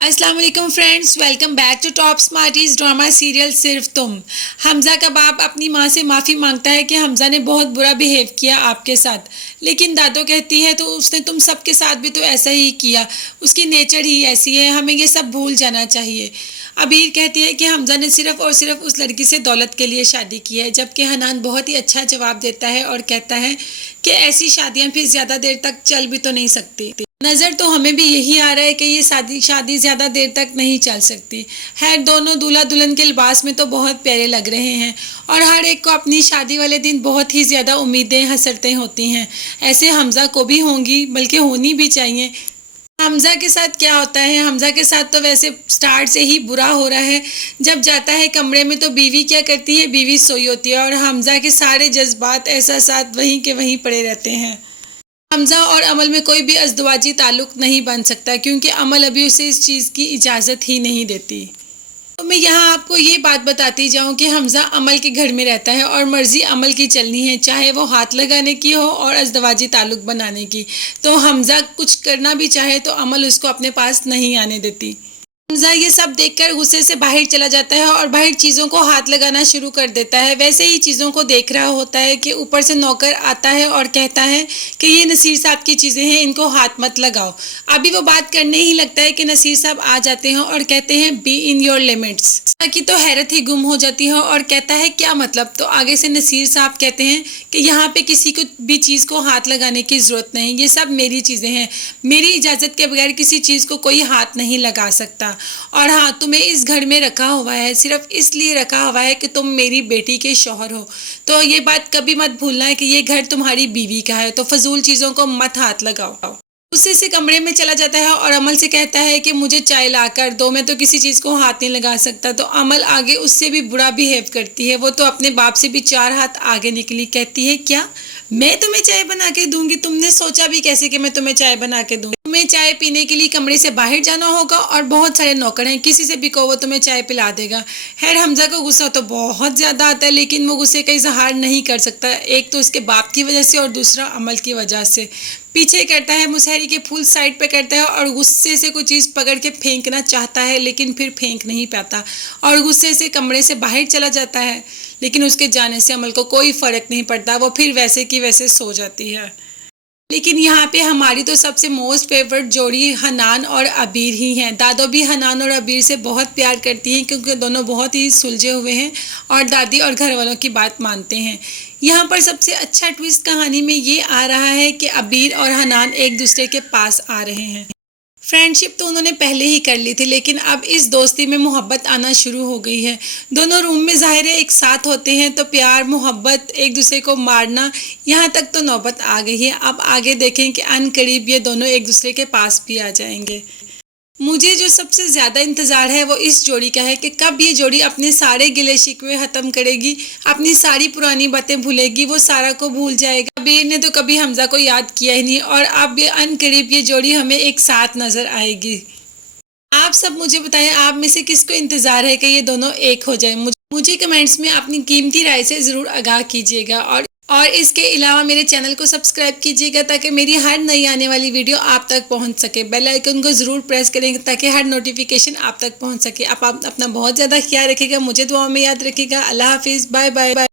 अस्सलाम वालेकुम friends, welcome back to Top Smarties drama serial Sirf Tum. Hamza का बाप अपनी माँ से माफ़ी मांगता है कि हमज़ा ने बहुत बुरा बिहेव किया आपके साथ, लेकिन दादो कहती है तो उसने तुम सबके साथ भी तो ऐसा ही किया, उसकी नेचर ही ऐसी है, हमें ये सब भूल जाना चाहिए। अबीर कहती है कि हमज़ा ने सिर्फ और सिर्फ उस लड़की से दौलत के लिए शादी की है, जबकि हनान बहुत ही अच्छा जवाब देता है और कहता है कि ऐसी शादियाँ फिर ज़्यादा देर तक चल भी तो नहीं सकती। नज़र तो हमें भी यही आ रहा है कि ये शादी ज़्यादा देर तक नहीं चल सकती है। दोनों दूल्हा दुल्हन के लिबास में तो बहुत प्यारे लग रहे हैं और हर एक को अपनी शादी वाले दिन बहुत ही ज़्यादा उम्मीदें हसरतें होती हैं। ऐसे हमज़ा को भी होंगी, बल्कि होनी भी चाहिए। हमज़ा के साथ क्या होता है, हमज़ा के साथ तो वैसे स्टार्ट से ही बुरा हो रहा है। जब जाता है कमरे में तो बीवी क्या करती है, बीवी सोई होती है और हमज़ा के सारे जज्बात एहसासात वहीं के वहीं पड़े रहते हैं। हमज़ा और अमल में कोई भी अज़दवाजी ताल्लुक़ नहीं बन सकता, क्योंकि अमल अभी उसे इस चीज़ की इजाज़त ही नहीं देती। तो मैं यहाँ आपको ये बात बताती जाऊँ कि हमज़ा अमल के घर में रहता है और मर्ज़ी अमल की चलनी है, चाहे वो हाथ लगाने की हो और अज़दवाजी ताल्लुक़ बनाने की। तो हमज़ा कुछ करना भी चाहे तो अमल उसको अपने पास नहीं आने देती। हमज़ा ये सब देखकर गुस्से से बाहर चला जाता है और बाहर चीज़ों को हाथ लगाना शुरू कर देता है। वैसे ही चीज़ों को देख रहा होता है कि ऊपर से नौकर आता है और कहता है कि ये नसीर साहब की चीज़ें हैं, इनको हाथ मत लगाओ। अभी वो बात करने ही लगता है कि नसीर साहब आ जाते हैं और कहते हैं बी इन योर लिमिट्स। की तो हैरत ही गुम हो जाती है और कहता है क्या मतलब। तो आगे से नसीर साहब कहते हैं कि यहाँ पे किसी को भी चीज़ को हाथ लगाने की ज़रूरत नहीं, ये सब मेरी चीज़ें हैं, मेरी इजाज़त के बगैर किसी चीज़ को कोई हाथ नहीं लगा सकता। और हाँ, तुम्हें इस घर में रखा हुआ है सिर्फ इसलिए रखा हुआ है कि तुम मेरी बेटी के शौहर हो, तो ये बात कभी मत भूलना है कि ये घर तुम्हारी बीवी का है, तो फजूल चीज़ों को मत हाथ लगाओ। उससे से कमरे में चला जाता है और अमल से कहता है कि मुझे चाय ला कर दो, मैं तो किसी चीज़ को हाथ नहीं लगा सकता। तो अमल आगे उससे भी बुरा बिहेव करती है, वो तो अपने बाप से भी 4 हाथ आगे निकली। कहती है क्या मैं तुम्हें चाय बना के दूंगी, तुमने सोचा भी कैसे कि मैं तुम्हें चाय बना के दूंगी। तुम्हें चाय पीने के लिए कमरे से बाहर जाना होगा और बहुत सारे नौकर हैं, किसी से भी कहो वो तुम्हें चाय पिला देगा। खैर हमज़ा को गुस्सा तो बहुत ज़्यादा आता है, लेकिन वो गुस्से का इजहार नहीं कर सकता, एक तो उसके बाप की वजह से और दूसरा अमल की वजह से। पीछे करता है, मुसहरी के फूल साइड पे करता है और गुस्से से कोई चीज़ पकड़ के फेंकना चाहता है, लेकिन फिर फेंक नहीं पाता और गुस्से से कमरे से बाहर चला जाता है। लेकिन उसके जाने से अमल को कोई फ़र्क नहीं पड़ता, वो फिर वैसे की वैसे सो जाती है। लेकिन यहाँ पे हमारी तो सबसे मोस्ट फेवरेट जोड़ी हनान और अबीर ही हैं। दादो भी हनान और अबीर से बहुत प्यार करती हैं, क्योंकि दोनों बहुत ही सुलझे हुए हैं और दादी और घर वालों की बात मानते हैं। यहाँ पर सबसे अच्छा ट्विस्ट कहानी में ये आ रहा है कि अबीर और हनान एक दूसरे के पास आ रहे हैं। फ्रेंडशिप तो उन्होंने पहले ही कर ली थी, लेकिन अब इस दोस्ती में मोहब्बत आना शुरू हो गई है। दोनों रूम में ज़ाहिर है एक साथ होते हैं तो प्यार मोहब्बत एक दूसरे को मारना, यहाँ तक तो नौबत आ गई है। अब आगे देखें कि अनकरीब ये दोनों एक दूसरे के पास भी आ जाएंगे। मुझे जो सबसे ज़्यादा इंतज़ार है वो इस जोड़ी का है कि कब ये जोड़ी अपने सारे गिले शिकवे ख़त्म करेगी, अपनी सारी पुरानी बातें भूलेगी, वो सारा को भूल जाएगा। कबीर ने तो कभी हमज़ा को याद किया ही नहीं और अब ये अनकरीब ये जोड़ी हमें एक साथ नज़र आएगी। आप सब मुझे बताएं, आप में से किसको इंतज़ार है कि ये दोनों एक हो जाए। मुझे कमेंट्स में अपनी कीमती राय से ज़रूर आगाह कीजिएगा और इसके अलावा मेरे चैनल को सब्सक्राइब कीजिएगा ताकि मेरी हर नई आने वाली वीडियो आप तक पहुंच सके। बेल आइकन को ज़रूर प्रेस करेंगे ताकि हर नोटिफिकेशन आप तक पहुंच सके। आप अपना बहुत ज़्यादा ख्याल रखिएगा, मुझे दुआ में याद रखिएगा। अल्लाह हाफिज़, बाय बाय।